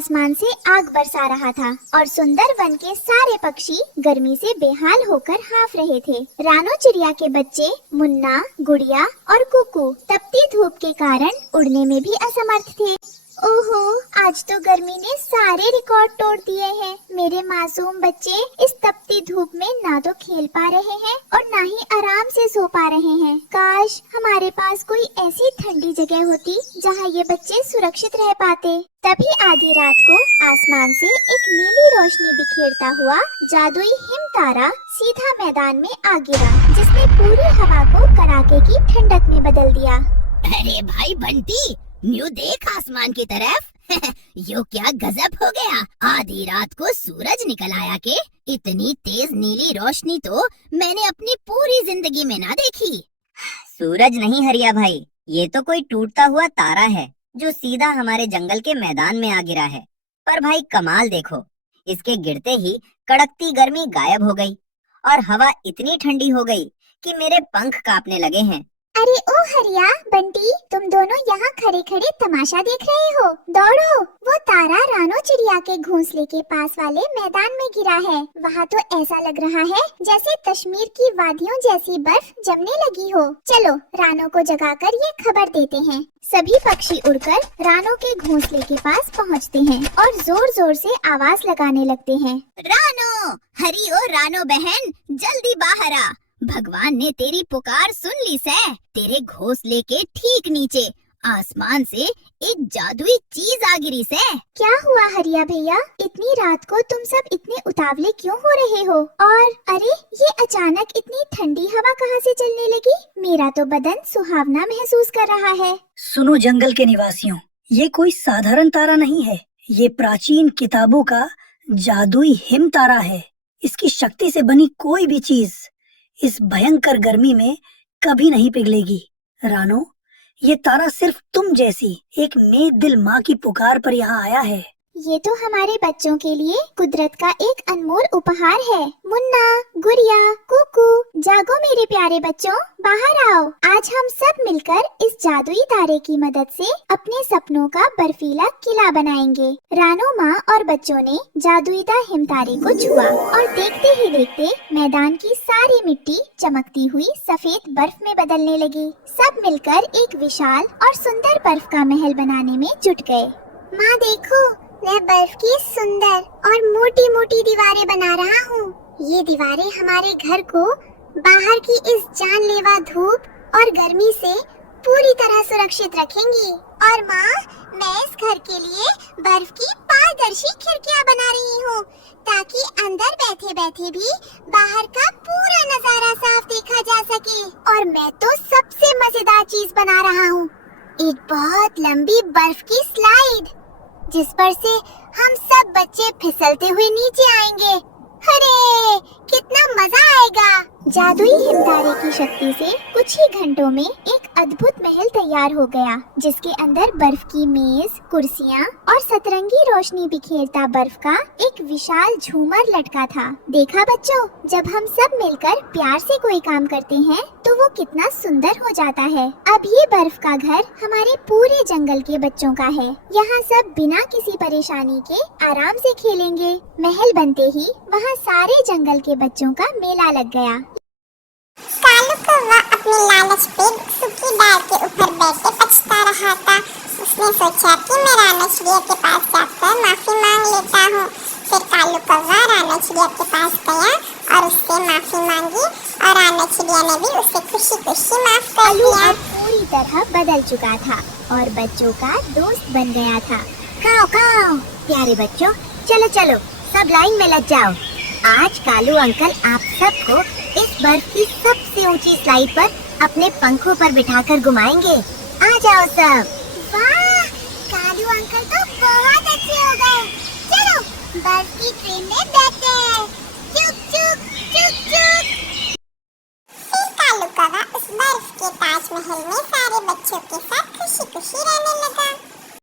आसमान से आग बरसा रहा था और सुंदर वन के सारे पक्षी गर्मी से बेहाल होकर हाँफ रहे थे। रानो चिड़िया के बच्चे मुन्ना, गुड़िया और कुकू तपती धूप के कारण उड़ने में भी असमर्थ थे। ओहो, आज तो गर्मी ने सारे रिकॉर्ड तोड़ दिए हैं। मेरे मासूम बच्चे इस तपती धूप में ना तो खेल पा रहे हैं और ना ही आराम से सो पा रहे हैं। काश हमारे पास कोई ऐसी ठंडी जगह होती जहाँ ये बच्चे सुरक्षित रह पाते। तभी आधी रात को आसमान से एक नीली रोशनी बिखेरता हुआ जादुई हिम तारा सीधा मैदान में आ गिरा, जिसने पूरी हवा को कड़ाके की ठंडक में बदल दिया। अरे भाई बंटी, न्यू देख आसमान की तरफ। यो क्या गजब हो गया। आधी रात को सूरज निकल आया के इतनी तेज नीली रोशनी तो मैंने अपनी पूरी जिंदगी में ना देखी। सूरज नहीं हरिया भाई, ये तो कोई टूटता हुआ तारा है जो सीधा हमारे जंगल के मैदान में आ गिरा है। पर भाई कमाल देखो, इसके गिरते ही कड़कती गर्मी गायब हो गई और हवा इतनी ठंडी हो गई कि मेरे पंख कांपने लगे हैं। अरे ओ हरिया, बंटी, तुम दोनों यहाँ खड़े खड़े तमाशा देख रहे हो। दौड़ो, वो तारा रानो चिड़िया के घोंसले के पास वाले मैदान में गिरा है। वहाँ तो ऐसा लग रहा है जैसे कश्मीर की वादियों जैसी बर्फ जमने लगी हो। चलो रानो को जगाकर ये खबर देते हैं। सभी पक्षी उड़कर रानो के घोंसले के पास पहुँचते हैं और जोर जोर से आवाज लगाने लगते हैं। रानो, हरी ओ रानो बहन, जल्दी बाहर आ। भगवान ने तेरी पुकार सुन ली से। तेरे घोंसले के ठीक नीचे आसमान से एक जादुई चीज आ गिरी से। क्या हुआ हरिया भैया, इतनी रात को तुम सब इतने उतावले क्यों हो रहे हो? और अरे, ये अचानक इतनी ठंडी हवा कहाँ से चलने लगी? मेरा तो बदन सुहावना महसूस कर रहा है। सुनो जंगल के निवासियों, ये कोई साधारण तारा नहीं है। ये प्राचीन किताबों का जादुई हिम तारा है। इसकी शक्ति से बनी कोई भी चीज इस भयंकर गर्मी में कभी नहीं पिघलेगी। रानो, ये तारा सिर्फ तुम जैसी एक नेक दिल माँ की पुकार पर यहाँ आया है। ये तो हमारे बच्चों के लिए कुदरत का एक अनमोल उपहार है। मुन्ना, गुड़िया, कुकू, जागो मेरे प्यारे बच्चों, बाहर आओ। आज हम सब मिलकर इस जादुई तारे की मदद से अपने सपनों का बर्फीला किला बनाएंगे। रानो माँ और बच्चों ने जादुईदा हिम तारे को छुआ और देखते ही देखते मैदान की सारी मिट्टी चमकती हुई सफेद बर्फ में बदलने लगी। सब मिलकर एक विशाल और सुंदर बर्फ का महल बनाने में जुट गए। माँ देखो, मैं बर्फ की सुंदर और मोटी मोटी दीवारें बना रहा हूँ। ये दीवारें हमारे घर को बाहर की इस जानलेवा धूप और गर्मी से पूरी तरह सुरक्षित रखेंगी। और माँ, मैं इस घर के लिए बर्फ की पारदर्शी खिड़कियाँ बना रही हूँ ताकि अंदर बैठे बैठे भी बाहर का पूरा नजारा साफ देखा जा सके। और मैं तो सबसे मजेदार चीज बना रहा हूँ, एक बहुत लंबी बर्फ की स्लाइड, जिस पर से हम सब बच्चे फिसलते हुए नीचे आएंगे। अरे कितना मजा आएगा। जादुई हिमतारे की शक्ति से कुछ ही घंटों में एक अद्भुत महल तैयार हो गया, जिसके अंदर बर्फ की मेज, कुर्सियाँ और सतरंगी रोशनी बिखेरता बर्फ का एक विशाल झूमर लटका था। देखा बच्चों, जब हम सब मिलकर प्यार से कोई काम करते हैं तो वो कितना सुंदर हो जाता है। अब ये बर्फ का घर हमारे पूरे जंगल के बच्चों का है। यहाँ सब बिना किसी परेशानी के आराम से खेलेंगे। महल बनते ही वहाँ सारे जंगल के बच्चों का मेला लग गया। कालू कौवा अपने लालच पे सूखी डाल के ऊपर बैठे पछता रहा था। उसने सोचा कि मैं रानो चिड़िया के पास जाकर माफी मांग लेता हूँ। फिर कालू कौवा रानो चिड़िया के पास गया और उससे माफी मांगी और रानो चिड़िया ने भी उसे खुशी खुशी माफ कर दिया। पूरी तरह बदल चुका था और बच्चों का दोस्त बन गया था। काओ काओ, प्यारे बच्चों, चलो चलो सब लाइन में लग जाओ। आज कालू अंकल आप सबको इस बर्फ की सबसे ऊंची स्लाइड पर अपने पंखों पर बिठाकर घुमाएंगे। आ जाओ सब। वाह, कालू अंकल तो बहुत अच्छे हो गए। चलो बर्फ की ट्रेन में बैठते हैं।